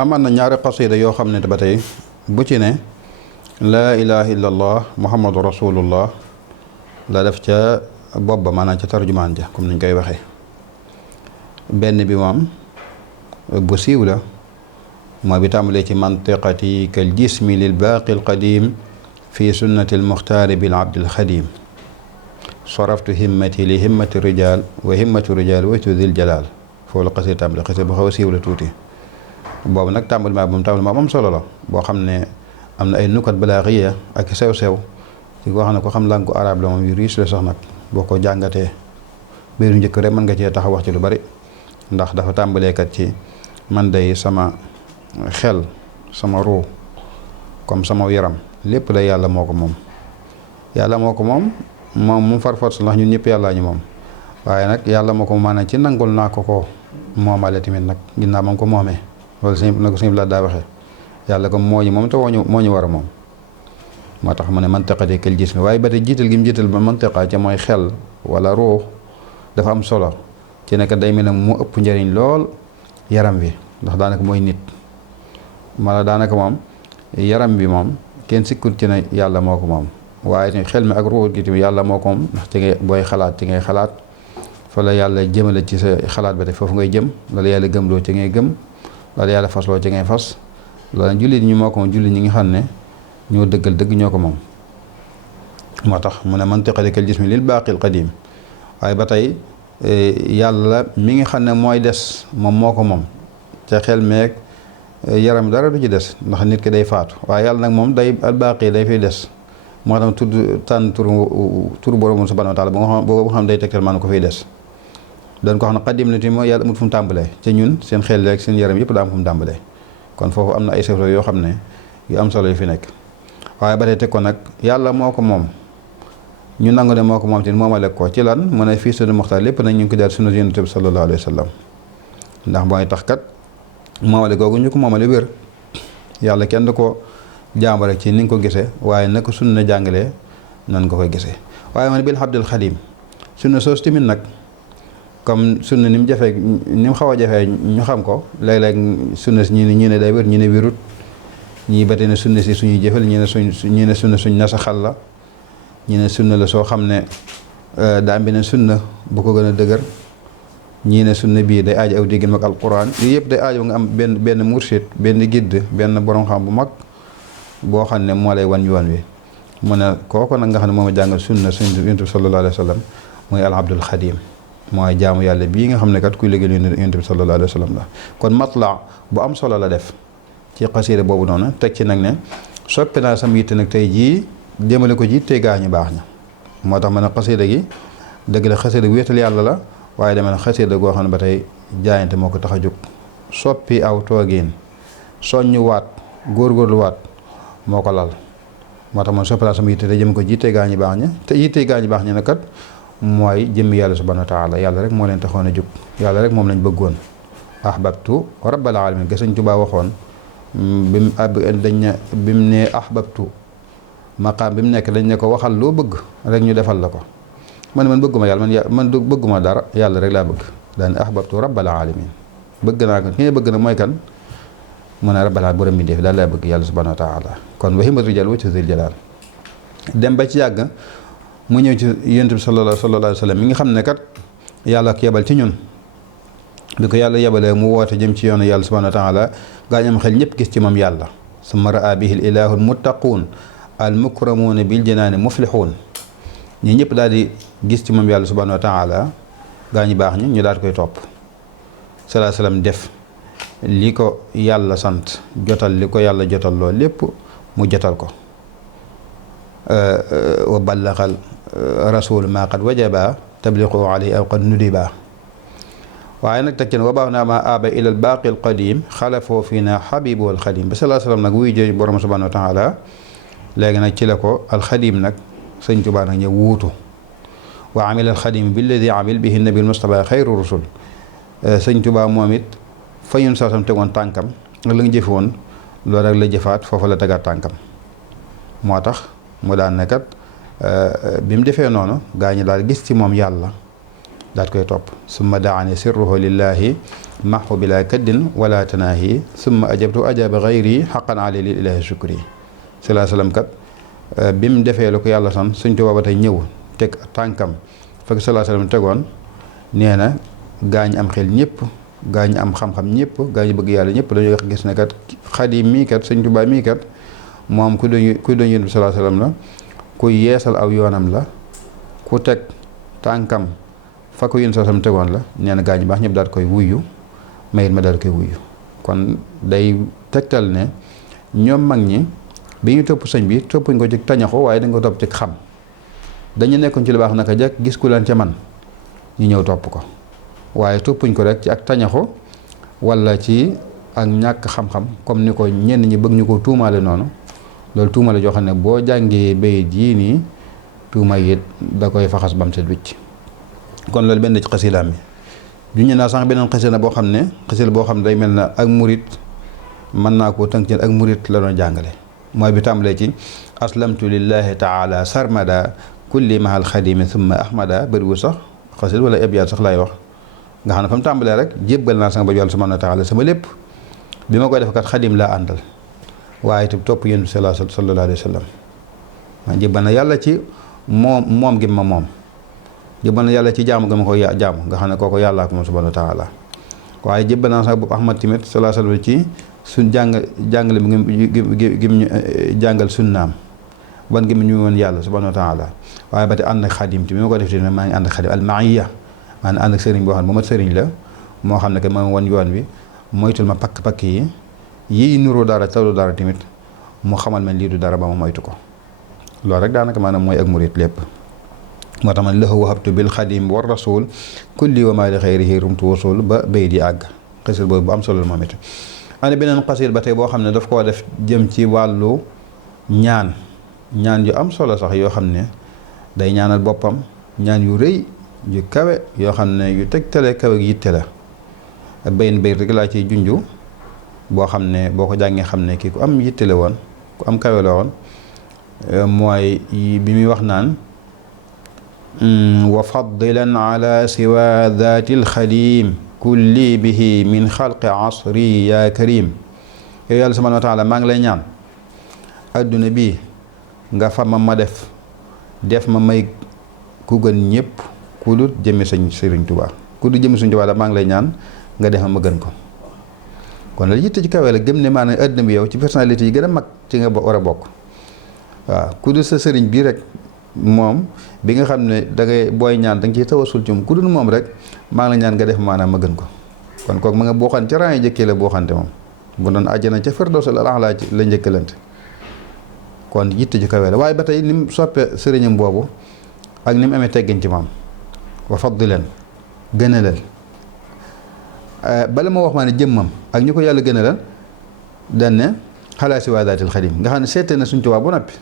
amaan na ñaari qasida yoo xam ne ba tey bu ci ne laa ilaha illa allah muhammadu rasulullah la def ca bopp ba maanaam ca tarjumaan ja comme niñ koy waxee. benn bi moom bu siiw la mooy bi tàmbalee ci mantiqati kal jismi lil baaqi al qadim fi sunnati al muxtaari bil abdil xadim saraftu himmati li himmati rijal wa himmati rijal waytu dil jalal foofu la xasee tàmbale xasee bu xaw a siiw la tuuti. boobu nag tàmbali maa am solo la boo xam ne am na ay nukat balaaxiya ak sew-sew ci koo xam ne ko xam làngu arab la moom yu riis la sax nag boo ko jàngatee béeru njëkk rek mën nga cee taxaw wax ci lu bari ndax dafa tàmbaleekat ci man day sama xel sama ruu comme sama yaram lépp la yàlla moo ko moom yàlla moo ko moom mu farfot ndax ñun ñëpp yàllaa ñu moom waaye nag yàlla moo ko maanaam ci nangul naa ko moomale tamit nag ginnaaw ma ko moomee loolu si na ko suñu la daa waxee yàlla ko moo ñu moom te moo ñu war a moom moo tax mu ne mantiqati kal jismi waaye ba tey jiital gi mu jiital ba mantiqa ca mooy xel wala ruux dafa am solo ci nekk day mel ne mu ëpp njëriñ lool yaram wi ndax daanaka mooy nit mala daanaka moom yaram bi moom kenn sikkut ci ne yàlla moo ko moom waaye xel mi ak ruux gi tamit yàlla moo ko moom ndax ci ngay booy xalaat ci ngay xalaat fa la yàlla jëmale ci sa xalaat ba te foofu ngay jëm la yàlla gëmloo ci ngay gëm la yàlla fasloo ci ngay fas loolu jullit ñi moo ko moom jullit ñi nga xam ne ñoo dëggal dëgg ñoo ko moom moo tax mu ne mantiqati kal jismi lil baaqil qadim waaye ba tey yàlla mi nga xam ne mooy des moom moo ko moom ca xel meeg yaram dara du ci des ndax nit ki day faatu waaye yàlla nag moom day albaaqi day fiy des moo tax tudd tànn tur borom subhanahu wa taala boo xam day tegtal man ko fiy des doon ko xam ne qadim na ti mooy yàlla amut fu mu tàmbalee ca ñun seen xel rek seen yaram yëpp daa am fu mu tàmbalee kon foofu am na ay sefro yoo xam ne yu am solo yu fi nekk waaye ba tey teg ko nag yàlla moo ko moom ñu nangu ne moo ko moom te moomale ko ci lan mu ne fii sunu muxtaar lépp nag ñu ngi ko daal sunu yonent bi sallallahu alayhi wa sallam ndax mooy tax kat moomale googu ñu ko moomale wér yàlla kenn du ko jàmb rek ci ni nga ko gisee waaye naka sunna jàngalee nan nga koy gisee waaye man bil abdul xadim sunna soos tamit nag comme sunna ni mu jafee ni mu xaw a jafee ñu xam ko léeg-léeg sunna si ñi ne day wér ñi ne wérut ñii ba tey ne sunna si suñuy jëfal ñi ne sunna suñ nasaxal la ñi ne sunna la soo xam ne daa am beneen sunna bu ko gën a dëgër ñii ne sunna bii day aajo aw diggam ak alquran yii yëpp day aajo nga am benn mursid benn gidd benn borom xam bu mag boo xam ne moo lay wan yoon wi mu ne kooku nag nga xam ne moom a jàngal sunna suñ yonent bi sallallahu alayhi wa sallam mooy al abdul xadim mooy jaamu yàlla bii nga xam ne kat kuy liggéeyal yonent bi sallallahu alayhi wa sallam la kon matla bu am solo la def ci xasiida boobu noonu teg ci nag ne soppi naa sama yitte nag tey jii jëmale ko ji tey gaañu baax ña moo tax ma ne xasiida gi dëgg la xasiida gu wéetal yàlla la waaye dama ne xasiida goo xam ne ba tey jaayante moo ko tax a jóg soppi aw toogiin soññu waat góorgóorlu waat moo ko lal moo tax man soppi naa sama yitte te jëm ko ji tey gaañu baax ña te yitte gaañu baax ña nag kat mooy jëmmi yàlla subhanahu wa taala yàlla rek moo leen taxoon a jóg yàlla rek moom lañ bëggoon ahbabtu rabbal alamin ga Sëñ Tuubaa waxoon bi mu ne ahbabtu maqaam bi mu nekk dañ ne ko waxal loo bëgg rek ñu defal la ko man bëgguma yàlla man bëgguma dara yàlla rek laa bëgg daan ahbabtu rabbal alamin bëgg naa ko ki nga bëgg na mooy kan mu ne rabbal alamin borom bi def daal laa bëgg yàlla subhanahu wa taala kon wa himmatu rijal wajhu zil jalal dem ba ci yàgg mu ñëw ci yonent bi sallallahu alayhi wa sallam mi nga xam ne kat yàlla ko yebal ci ñun bi ko yàlla yebalee mu woote jëm ci yoonu yàlla subhanahu wa taala gaañ am xel ñëpp gis ci moom yàlla summa raa bihi l ilahu l muttaquun al mukramuuna bil janaani muflixuun ñi ñëpp daal di gis ci moom yàlla subhanahu wa taala gaa ñi baax ñi ñu daal di koy topp salaa salaam def li ko yàlla sant jotal li ko yàlla jotal loolu lépp mu jotal ko wa ballaxal rasul maa qad wajaba tabliqu alayhi aw qad nudiba waaye nag teg ci ne wa baax naa ma aba ilal baaqi al qadim xalafoo fii na xabibu al xadim ba salaa salaam nag wuy jooy borom subhanahu wa taala léegi nag ci la ko alxadim nag sëñ Tuubaa nag ñëw wuutu wa amil alxadim billadi amil bihi nabi mustafa xayru rusul sëñ Tuubaa moom it fa ñun saasam tegoon tànkam ak la nga jëfe woon loolu rek la jëfaat foofu la tegaat tànkam moo tax mu daan ne kat bi mu defee noonu gaa ñi daal gis ci moom yàlla daat koy topp summa daani sirruhu lillahi maxu bila kaddin wala tanaahi summa ajabtu ajaba gayri xaqan ali lil ilahi shukri salaa salaam kat bi mu defee lu ko yàlla san Sëñ Tuubaa ba tey ñëw teg tànkam fekk salaa salaam tegoon nee na gaañ am xel ñëpp gaañ am xam-xam ñëpp gaañ bëgg yàlla ñëpp dañoo gis ne kat Xaadim mii kat Sëñ Tuubaa mii kat moom ku doon yonent bi salaa salaam la ku yeesal aw yoonam la ku teg tànkam fa ko yonent salaa salaam tegoon la nee na gaañ baax ñëpp daal koy wuyu mayit ma daal koy wuyu kon day tegtal ne ñoom mag ñi bi ñu topp sëñ bi toppuñ ko ci tañaxu waaye dañ ko topp ci xam dañu nekkoon ci lu baax naka jekk gis ku leen ca man ñu ñëw topp ko waaye toppuñ ko rek ci ak tañaxu wala ci ak ñàkk xam-xam comme ni ko ñenn ñi bëgg ñu ko tuumaale noonu loolu tuumaale joo xam ne boo jàngee bayit yii nii tuuma it da koy faxas bam set wicc kon loolu benn ci xasidaam bi juñu naa sax beneen xasida boo xam ne day mel na ak murit mën naa koo tënk ci ak murit la doon jàngale mooy bi tàmbalee ci aslamtu lillahi taala sarmada kulli mahal xadimi summa ahmada bëriwul sax xasid wala abyaat sax laay wax nga xam ne fa mu tàmbalee rek jébbal naa sama ba yàlla subhanahu wa taala sama lépp bi ma koy def kat xadim laa àndal waaye itam topp yéen sallallahu alayhi wa sallam ma jébbal na yàlla ci moom gi ma moom jébbal na yàlla ci jaamu gi ma ko jaamu nga xam ne kooku yàllaa ko moom subhanahu wa taala waaye jébbal naa sama bopp ahmad tamit sallallahu alayhi wa sallam ci suñ jàngale gi mu jàngal sunnaam ban gi mu ñu woon yàlla subhanahu wa taala waaye ba te ànd ak xadim ti bi ma ko def te maa ngi ànd ak xadim al maaiya maa ngi ànd ak sëriñ boo xam ne bu ma sëriñ la moo xam ne que ma wan yoon wi moytul ma pakk-pakk yi nuru dara talu dara tamit mu xamal ma lii du dara ba ma moytu ko loolu rek daanaka maanaam mooy ak murit lépp moo tax man lahu wahabtu bil xadim war rasul kulli wa maa li xayrihi rumtu wasul ba bay di àgg xasir boobu bu am solo moom it ane beneen xasir ba tey boo xam ne daf koo def jëm ci wàllu ñaan yu am solo sax yoo xam ne day ñaanal boppam ñaan yu rëy yu kawe yoo xam ne yu tegtale kawe gi yitte la bayin bay rek laa ciy junju boo xam ne boo ko jàngee xam ne kii ku am yitte la woon ku am kawe la woon mooy bi muy wax naan wa faddilan ala siwa daatil xadim kulli bihi min xalqi asri ya karim yow yàlla subhanahu wa taala maa ngi lay ñaan adduna bii nga fa ma def ma may ku gën ñëpp ku dul jëmmi Sëriñ Tuubaa ku dul jëmmi Sëriñ Tuubaa da maa ngi lay ñaan nga def ma gën ko kon la yitte ci kawe la gëm ne maanaam adduna bi yow ci personnalité yi gën a mag ci nga war a bokk waaw ku dul sa sëriñ bii rek moom bi nga xam ne da ngay booy ñaan da nga ciy tawasul ci moom ku dul moom rek maa ngi la ñaan nga def maanaam ma gën ko kon kooku ma nga booxan ca rang yi jëkkee la booxante moom bu doon àjjana ca firdawsil a'laa la njëkkalante kon yitte ci kawe la waaye ba tey ni mu soppe sëriñam boobu ak ni mu amee teggin ci moom wa faddilan gënalal bala ma wax maa ne jëmmam ak ñu ko yàlla gënalal dan ne xalaa si waadaatil xadim nga xam ne seete na Sëñ Tuubaa bu noppi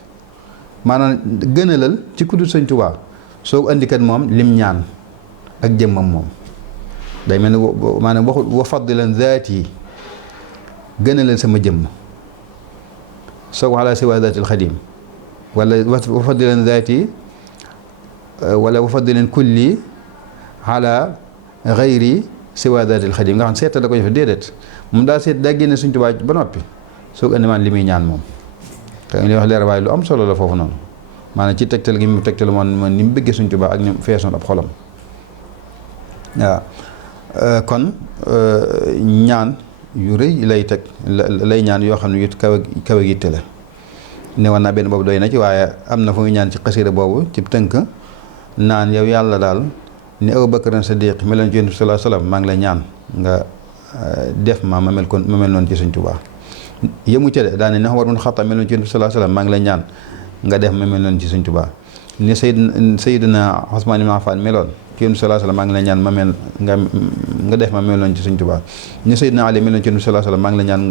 maanaam gënalal ci ku dul Sëñ Tuubaa soo ko andikat moom lim ñaan ak jëmmam moom day mel ne maanaam waxul wa faddilan zaat yi gënalal sama jëmm soo ko xalaa si waadaatil xadim wala wa faddilan zaat yi wala wa faddilan kulli ala xayri siwa daatil xadim nga xam seeta da ko defe déedéet moom daa seet daa génne Sëñ Tuubaa ba noppi soo ko andi maan li muy ñaan moom te li wax leer waaye lu am solo la foofu noonu maanaam ci tegtal gi mu tegtal moom ni mu bëggee Sëñ Tuubaa ak ni mu feesoon ab xolam waaw kon ñaan yu rëy lay teg lay ñaan yoo xam ne yu kawe yitte la ne woon naa benn boobu doy na ci waaye am na fu muy ñaan ci xasida boobu ci tënk naan yow yàlla daal ni Abu Bakar Sadiq meloon ci Yonent bi sallallahu alayhi wasallam maa ngi lay ñaan nga def ma mel noonu ci Sëñ Tuubaa yëmu ca de daa ne Umar ibn Xattaab meloon ci Yonent bi sallallahu alayhi wasallam maa ngi lay ñaan nga def ma mel noonu ci Sëñ Tuubaa ni Sayyidina Usmaan ibn Affaan meloon ci Yonent bi sallallahu alayhi wasallam maa ngi lay ñaan ma mel nga def ma mel noonu ci Sëñ Tuubaa ni Sayyidina Ali meloon ci Yonent bi sallallahu alayhi wasallam maa ngi lay ñaan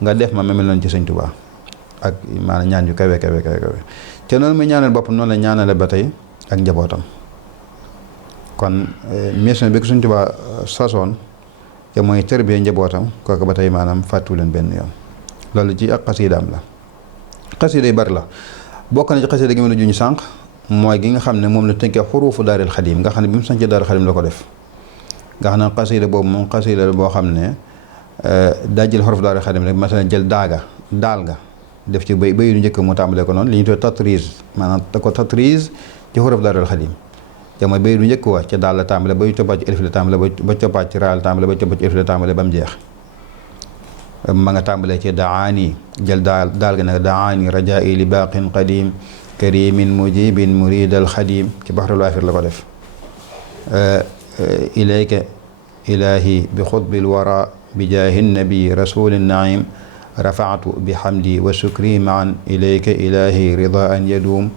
nga def ma mel noonu ci Sëñ Tuubaa ak maanaam ñaan yu kawe te noonu muy ñaanal boppam noonu la ñaanale ba tey ak njabootam kon mission bi ko Sëñ Tuubaa sasoon te mooy tërbiya njabootam kooku ba tey maanaam fàttu leen benn yoon loolu ci ak xasiidaam la xasiida yu bari la bokk na ci xasiida gi mën a juñ sànq mooy gi nga xam ne moom la tënkee xuruufu daaril xadim nga xam ne bi mu sañcee daaril xadim la ko def nga xam ne xasida boobu moom xasida la boo xam ne daa jël xuruf daaril xadim rek masalan jël daal nga def ci bay du njëkk mu tàmbalee ko noonu li ñu tuddee tatriz maanaam da ko tatriz ci xuruf daaril xadim te mooy bay du njëkk wa ca daal la tàmbale bay toppaat ci elif la tàmbale ba toppaat ci raa la tàmbale ba toppaat ci elif la tàmbale ba mu jeex ma nga tàmbalee ci daani jël daal ga nag daani rajai li baqin qadim karimin mujibin murid al xadim ci baxrul waafir la ko def ilayka ilahi bi xutbil wara bi jaahi nabi rasulin naim rafaatu bi hamdi wa shukri maan ilayka ilahi ridaan yadum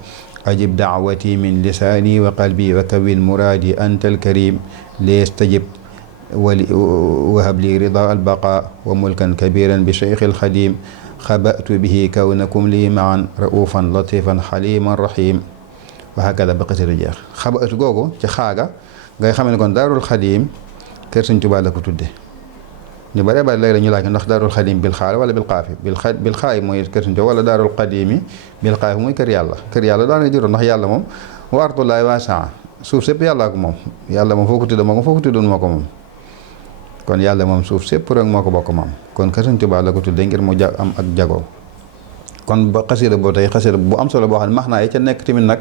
ajib daawati min lisaani wa qalbi wa kawin muraadi anta alkarim listajib wahab li rida albaqa wa mulkan kabiran bi cheikh alxadim xabatu bihi kawnakum li maan raufan latifan xaliman rahim wa hakada ba xasida jeex xabatu googu ci xaaga ngay xam ne kon daarul xadim kër Sëñ Tuubaa la ko tudde ñu bare bare léegi la ñu laaj ndax daarul xadim bil xaal wala bil xaafi bil xaay mooy kër Sëñ Tuubaa wala daarul xadimi bil xaafi mooy kër yàlla daana juróom ndax yàlla moom wa ardullaahi waasi'a suuf sépp yàllaa ko moom yàlla moom foo ko tudde moo ko foo ko tuddoon moo ko moom kon yàlla moom suuf sépp rek moo ko bokk moom kon kër Sëñ Tuubaa la ko tudde ngir mu am ak jagoo kon ba xasida boo tey xasida bu am solo boo xam ne max naa yi ca nekk tamit nag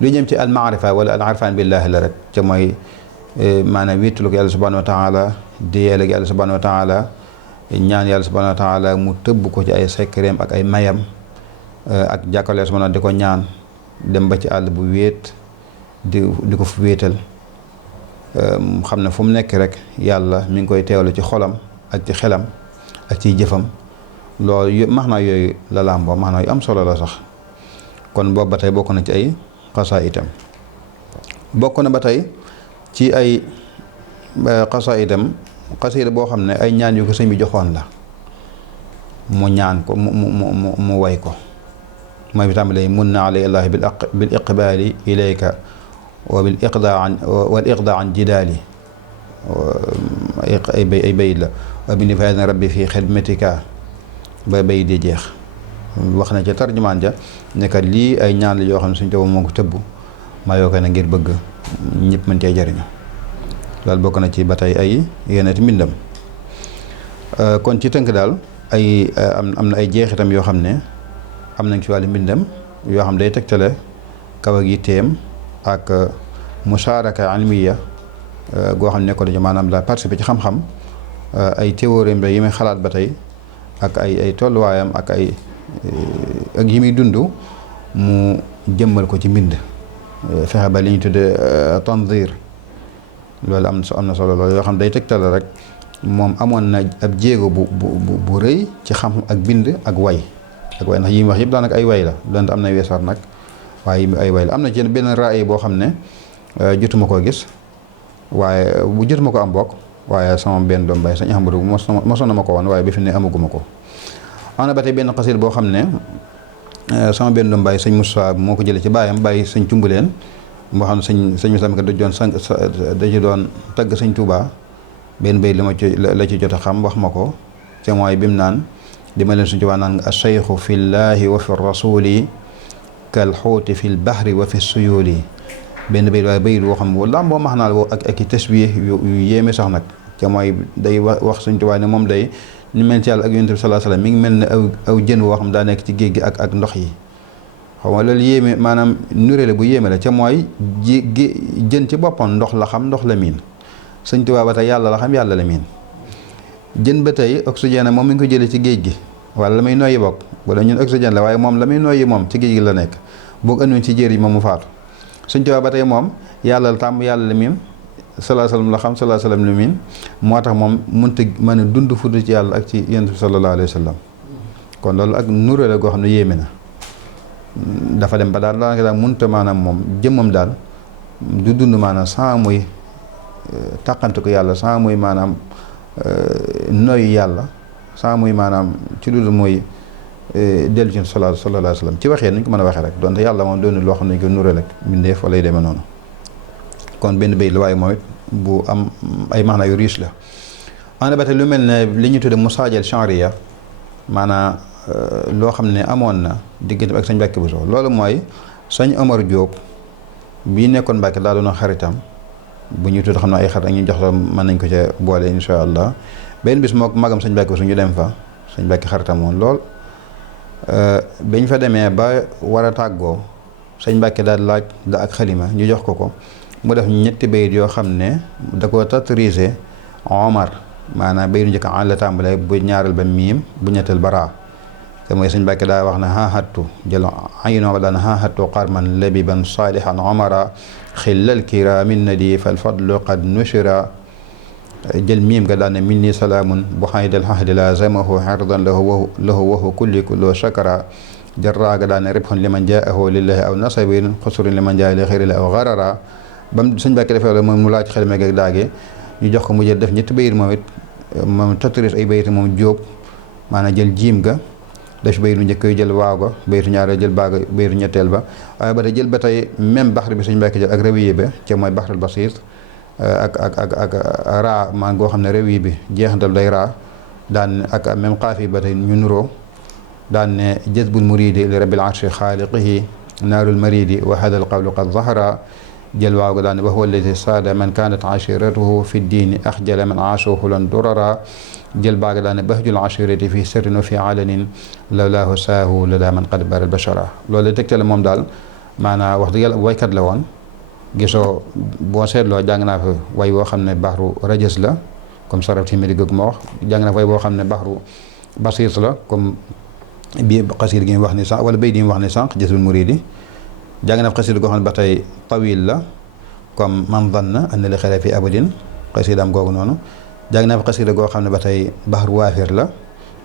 lu jëm ci al maarifa wala al arfan billaahi la rek ca mooy maanaam wéttalu ko yàlla subhanahu wa taala déyal ak yàlla subhanahu wa taala ñaan yàlla subhanahu wa taala mu tëbb ko ci ay sekkereem ak ay mayam ak jàkkaarloo subhanahu di ko ñaan dem ba ci àll bu wéet di ko fu wéetal xam ne fu mu nekk rek yàlla mi ngi koy teewlu ci xolam ak ci xelam ak ciy jëfam loolu max naa yooyu la làmboo max naa yu am solo la sax kon boobu ba tey bokk na ci ay xasaa itam bokk na ba tey ci ay xasaa itam xasida boo xam ne ay ñaan yu ko sëñ bi joxoon la mu ñaan ko mu way ko mooy bi tàmbalee mun na alay allahi bil iqbaali ilayka wa bil iqdaa an jidaali ay bayit la wa bi nifaadin rabbi fi xidmatika ba bayit di jeex wax na ca tarjumaan ja nekkat lii ay ñaan la yoo xam ne suñ tooba moo ko tëbb maa yoo koy na ngir bëgg ñëpp mën cee jariñu loolu bokk na ci ba tey ay yeneti mbindam kon ci tënk daal ay am na ay jeexitam yoo xam ne am nañ ci wàllu mbindam yoo xam day tegtale kaw ak yitteem ak musharaka ilmiya goo xam ne ko dañu maanaam la participer ci xam-xam ay théorie yi muy xalaat ba tey ak ay tolluwaayam ak yi muy dund mu jëmmal ko ci mbind fexe ba li ñu tudde tanzir loolu am na solo loolu yoo xam day tegtale rek moom amoon na ab jéego bu rëy ci xam ak bind ak way ndax yi mu wax yëpp daanaka ay way la donte am na weesar nag waaye ay way la am na ci benn raay boo xam ne jotuma koo gis waaye bu jotuma ko am bokk waaye sama benn doom bay sañ Ahmadu mosoon na ma ko woon waaye bi fi ne amaguma ko am na ba tey benn xasit boo xam ne sama benn doom bay sëñ Moussa moo ko jëlee ci baayam bàyyi sëñ Cumbuleen moo xam ne sëñ Moussa ka da ci doon tagg sëñ Touba benn bay la ci jot a xam wax ma ko te mooy bi mu naan di ma leen suñ Touba naan nga ash-shaykhu fi llaahi wa fi rasuli kal xuuti fi l bahri wa fi suyuli benn bayit waaye bayit woo xam ne lamboo max naal ak i tasbih yu yéeme sax nag te mooy day wax sëñ Touba ne moom day ni mel ci yàlla ak yonent bi sallallahu alayhi wasallam mi ngi mel ne aw jën woo xam daa nekk ci géej gi ak ndox yi xaw ma loolu yéeme maanaam nuréle bu yéeme la ca mooy jën ci boppam ndox la xam ndox la miin sëñ Tuubaa ba tey yàlla la xam yàlla la miin jën ba tey oxygène moom mi ngi ko jëlee ci géej gi wala la muy noyyi bokk wala ñun oxygène la waaye moom la muy noyyi moom ci géej gi la nekk boog andoon ci jéer yi moom mu faatu sëñ Tuubaa ba tey moom yàlla la tàmm yàlla la miin sallallahu alayhi wasallam la xam sallallahu alayhi wasallam lu miin moo tax moom mënta mën a dund fudd ci yàlla ak ci yonent bi sallallahu alayhi wasallam kon loolu ak nuré la goo xam ne yéeme na dafa dem ba daal daanaka daal mënta maanaam moom jëmmam daal du dund maanaam sans muy tàqante ko yàlla sans muy maanaam noyyi yàlla sans muy maanaam ci lu dul muy dellu ci sallallahu alayhi wasallam ci waxee nañ ko mën a waxee rek donte yàlla moom doon loo xam ne ko nuré rek mbindeef wala yu demee noonu kon benn béy la waaye moom it bu am ay maanaa yu riche la ana ba tey lu mel ne li ñu tudde musaajal chanria maanaam loo xam ne amoon na diggante ak sëñ Mbàkke Buso loolu mooy sëñ Omar Diop bii nekkoon Mbàkke daa doon xaritam bu ñu tudd xam ne ay xarit ak ñu jox la mën nañ ko ca boole incha allah. benn bis moo magam sëñ Mbàkke su ñu dem fa sëñ Mbàkke xaritam woon lool biñ fa demee ba war a tàggoo sëñ Mbàkke daal laaj da ak xalima ñu jox ko mu def ñetti bayit yoo xam ne da ko tatrisé Omar maanaam bayitu njëkk an la tàmbalee bu ñaareel ba miim bu ñetteel baraa te mooy sëñ Mbàkke daa wax ne hahattu jël ayno daan hahattu qarman labiban salihan omara xillal kiramin nadi fal fadlu qad nushira jël miim nga daan ne minni salaamun bu xaydal xahdi lazamahu xardan lahu wahu kullu shakara jarraaga daan ne ribxun liman jaahu lillahi aw nasabin xusurin liman jaa li xëyri aw garara bam sëñ Mbàkke defee la moom mu laaj xel meeg ak daage ñu jox ko mu jël def ñetti bayit moom it moom tatris ay bayit moom jóob maanaam jël jiim ga def bayitu njëkk yu jël waaw ga bayitu ñaareel jël baaga bayitu ñetteel ba waaye ba tey jël ba tey même baxar bi sëñ Mbàkke jël ak rawiye ba ca mooy baxarul basiit ak raa maa goo xam ne rawiye bi jeexantal day raa daan ak même xaafi ba tey ñu nuroo daan ne jazbul muridi li rabbil arshi xaaliqihi naarul maridi wa hada al qawlu qad zahara jël waaw ga daan ne wa huwa alladi saada man kanat ashiratuhu fi ddiini axjala man aashuhu lan durara jël baaga daan ne bahjul ashirati fi sirrin wa fi alanin lawlaahu saahu lada man qad bara al bashara loolu tegtale moom daal maanaam wax dëgg yàlla waykat la woon gisoo boo seetloo jàng naa fa way boo xam ne baxru rajas la comme saraf ti midi gëg ma wax jàng naa fa way boo xam ne baxru basiit la comme bii xasiid gi mu wax ni sànq wala bay di mu wax ni sànq jazbul muridi jàng naa fa xasiid goo xam ne ba tey tawil la comme man danna anna li xayra fi abadin xasiidam googu noonu jàng naa fa xasiida goo xam ne ba tey baxru waafir la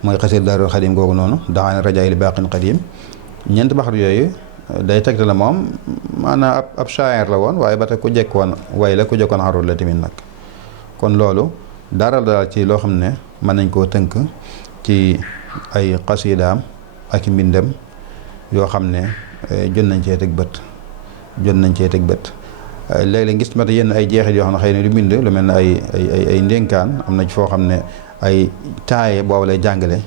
mooy xasiida daarul xadim googu noonu daxaane rajaay li baaqin qadim ñeent baxru yooyu day tegte la moom maanaam ab shaayir la woon waaye ba tey ku jekkoon way la ku jekkoon xarul la tamit nag kon loolu dara daal ci loo xam ne mën nañ koo tënk ci ay xasiidaam ak mbindam yoo xam ne jot nañ cee teg bët léeg-léeg gis ma yenn ay jeexit yoo xam ne xëy na du bind lu mel ne ay ndénkaan am na ci foo xam ne ay taaye boobu lay jàngale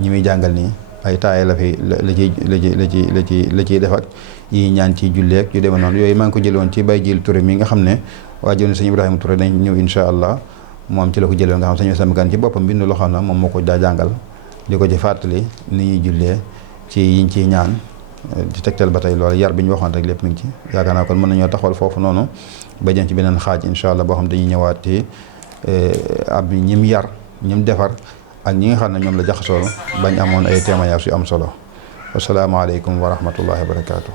ñi muy jàngal nii ay taaye la fi la ciy def ak yi ñaan ci julleeg yu demee noonu yooyu maa ngi ko jëloon ci Baye Jil Touré mi nga xam ne waa jël sëñ Ibrahima Touré dañ ñëw incha allah moom ci la ko jëloon nga xam sëñ Sam Kan ci boppam bind loo xam ne moom moo ko daa jàngal di ko ci fàttali ni ñuy jullee ci yiñ ciy ñaan di tegtal ba tey loolu yar bi ñu waxoon rek lépp mi ngi ci yaakaar naa kon mën nañoo taxawal foofu noonu ba jëm ci beneen xaaj incha allah boo xam dañuy ñëwaat ci ab ñim yar ñim defar ak ñi nga xam ne ñoom la jaxasoo bañ amoon ay témoignages yu am solo wasalaamaaleykum wa rahmatullahi wa barakaatu.